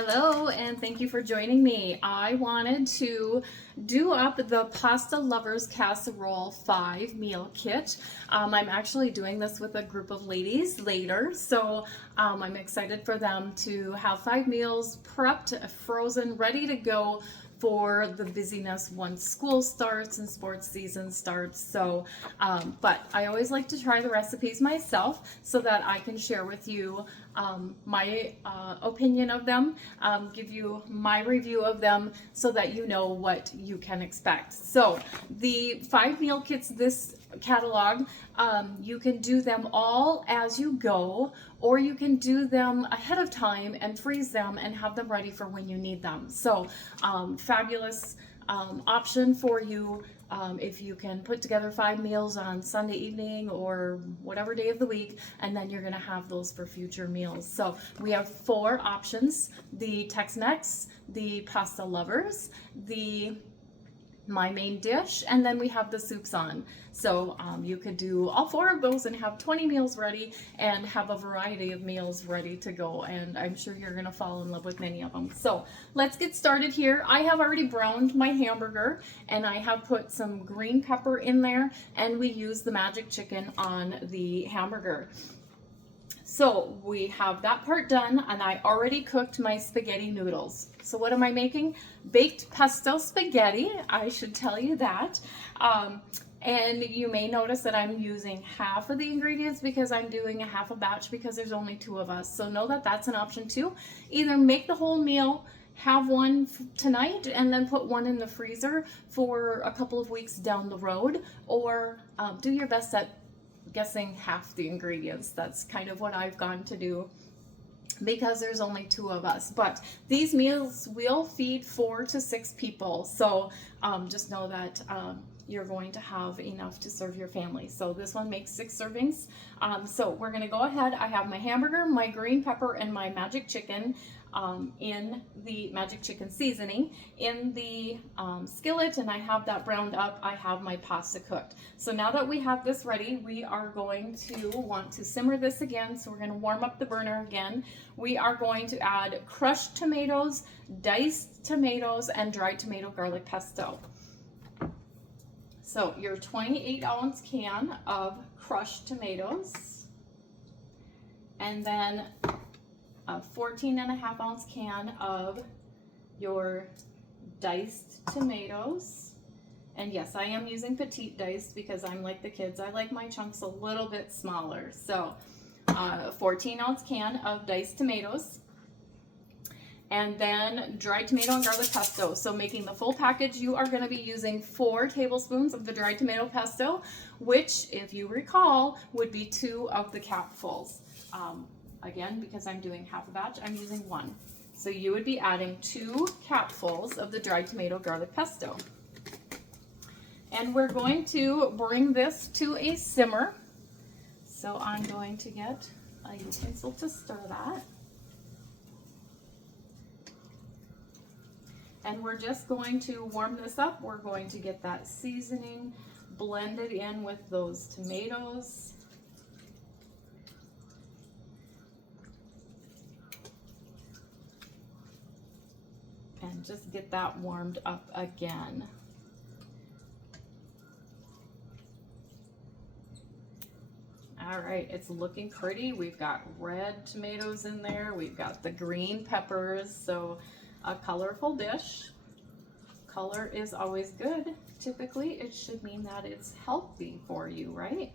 Hello, and thank you for joining me. I wanted to do up the Pasta Lovers Casserole 5 meal kit. I'm actually doing this with a group of ladies later, so I'm excited for them to have 5 meals prepped, frozen, ready to go for the busyness once school starts and sports season starts. So, but I always like to try the recipes myself so that I can share with you my opinion of them, give you my review of them so that you know what you can expect. So the 5 meal kits, this catalog, you can do them all as you go, or you can do them ahead of time and freeze them and have them ready for when you need them. So fabulous option for you if you can put together 5 meals on Sunday evening or whatever day of the week, and then you're going to have those for future meals. So we have 4 options: the Tex-Mex, the Pasta Lovers, the My Main Dish, and then we have the soups on. So you could do all 4 of those and have 20 meals ready and have a variety of meals ready to go, and I'm sure you're gonna fall in love with many of them. So let's get started here. I have already browned my hamburger and I have put some green pepper in there, and we use the magic chicken on the hamburger. So we have that part done, and I already cooked my spaghetti noodles. So what am I making? Baked pesto spaghetti, I should tell you that. And you may notice that I'm using half of the ingredients because I'm doing a half a batch because there's only 2 of us. So know that that's an option too. Either make the whole meal, have one tonight, and then put one in the freezer for a couple of weeks down the road, or do your best at guessing half the ingredients. That's kind of what I've gone to do because there's only 2 of us. But these meals will feed 4 to 6 people. So just know that you're going to have enough to serve your family. So this one makes 6 servings. So we're going to go ahead. I have my hamburger, my green pepper, and my magic chicken in the magic chicken seasoning in the skillet, and I have that browned up. I have my pasta cooked. So now that we have this ready, we are going to want to simmer this again. So we're going to warm up the burner again. We are going to add crushed tomatoes, diced tomatoes, and dried tomato garlic pesto. So your 28-ounce can of crushed tomatoes, and then a 14.5-ounce can of your diced tomatoes. And yes, I am using petite diced because I'm like the kids. I like my chunks a little bit smaller. So a 14-ounce can of diced tomatoes. And then dried tomato and garlic pesto. So making the full package, you are going to be using 4 tablespoons of the dried tomato pesto, which, if you recall, would be 2 of the capfuls. Again, because I'm doing half a batch, I'm using 1. So you would be adding 2 capfuls of the dried tomato garlic pesto. And we're going to bring this to a simmer. So I'm going to get a utensil to stir that. And we're just going to warm this up. We're going to get that seasoning blended in with those tomatoes. And just get that warmed up again. All right, it's looking pretty. We've got red tomatoes in there. We've got the green peppers. So a colorful dish. Color is always good. Typically, it should mean that it's healthy for you, right?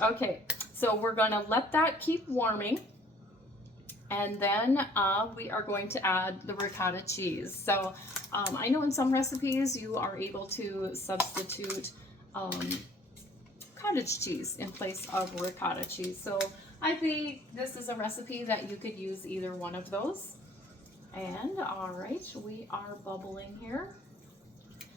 Okay, so we're gonna let that keep warming. And then we are going to add the ricotta cheese. So I know in some recipes you are able to substitute cottage cheese in place of ricotta cheese. So I think this is a recipe that you could use either one of those. And all right, we are bubbling here.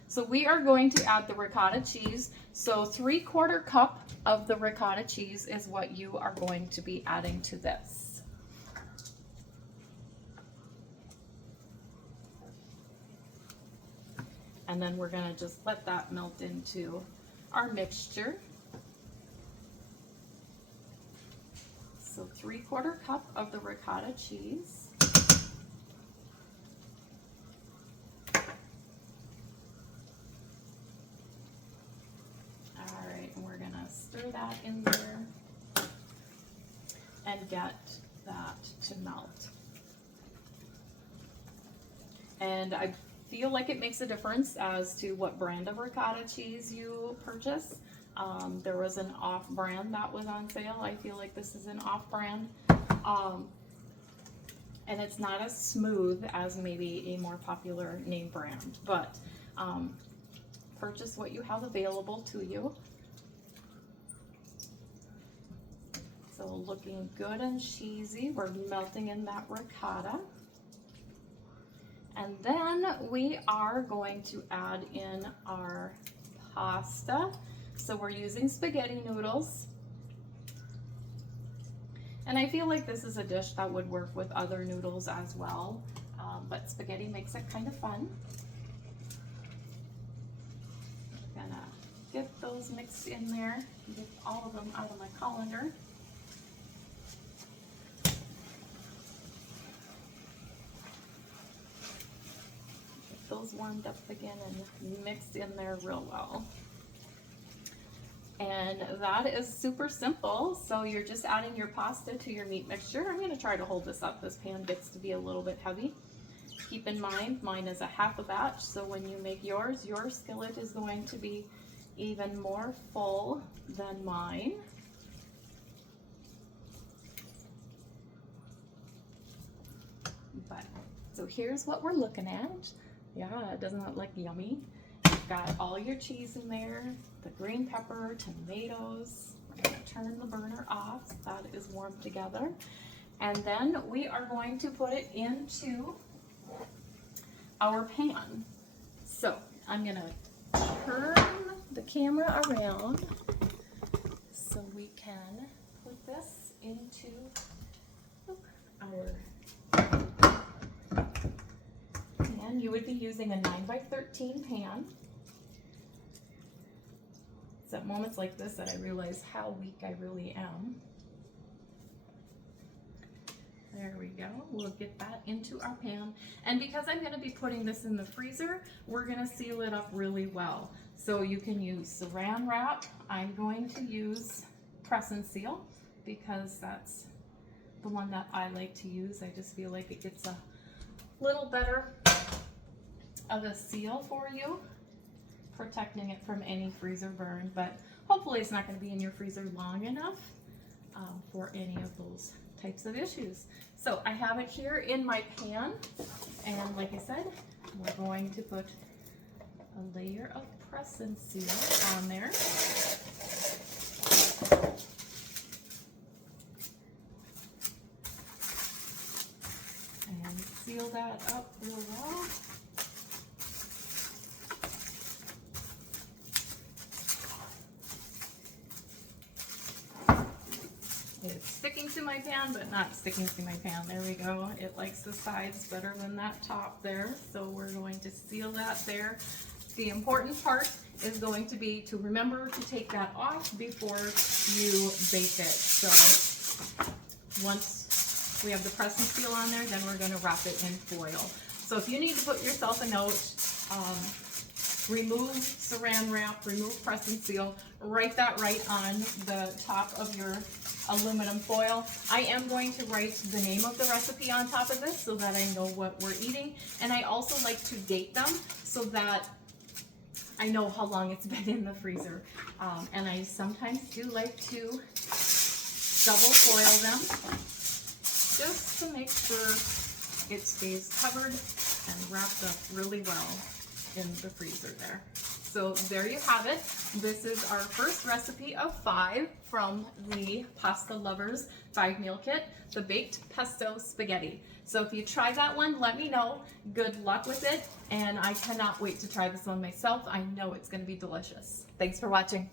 So we are going to add the ricotta cheese. So 3/4 cup of the ricotta cheese is what you are going to be adding to this. And then we're going to just let that melt into our mixture. So 3/4 cup of the ricotta cheese. stir that in there and get that to melt. And I feel like it makes a difference as to what brand of ricotta cheese you purchase. There was an off brand that was on sale. I feel like this is an off brand. And it's not as smooth as maybe a more popular name brand, but purchase what you have available to you. So looking good and cheesy. We're melting in that ricotta. And then we are going to add in our pasta. So we're using spaghetti noodles. And I feel like this is a dish that would work with other noodles as well, but spaghetti makes it kind of fun. I'm gonna get those mixed in there, get all of them out of my colander. Get those warmed up again and mixed in there real well. And that is super simple. So you're just adding your pasta to your meat mixture. I'm going to try to hold this up. This pan gets to be a little bit heavy. Keep in mind, mine is a half a batch. So when you make yours, your skillet is going to be even more full than mine. But so here's what we're looking at. Yeah, doesn't that look yummy? You've got all your cheese in there, the green pepper, tomatoes. We're going to turn the burner off so that is warmed together. And then we are going to put it into our pan. So I'm going to turn the camera around so we can put this into our pan. You would be using a 9x13 pan. It's at moments like this that I realize how weak I really am. There we go. We'll get that into our pan. And because I'm going to be putting this in the freezer, we're going to seal it up really well. So you can use saran wrap. I'm going to use press and seal because that's the one that I like to use. I just feel like it gets a little better of a seal for you, protecting it from any freezer burn, but hopefully it's not going to be in your freezer long enough for any of those types of issues. So I have it here in my pan, and like I said, we're going to put a layer of press and seal on there. And seal that up real well. It's sticking to my pan, but not sticking to my pan. There we go. It likes the sides better than that top there. So we're going to seal that there. The important part is going to be to remember to take that off before you bake it. So once we have the press and seal on there, then we're going to wrap it in foil. So if you need to put yourself a note, remove saran wrap, remove press and seal, write that right on the top of your aluminum foil. I am going to write the name of the recipe on top of this so that I know what we're eating. And I also like to date them so that I know how long it's been in the freezer. And I sometimes do like to double foil them just to make sure it stays covered and wrapped up really well in the freezer there. So there you have it. This is our first recipe of 5 from the Pasta Lovers 5-meal kit, the baked pesto spaghetti. So if you try that one, let me know. Good luck with it. And I cannot wait to try this one myself. I know it's going to be delicious. Thanks for watching.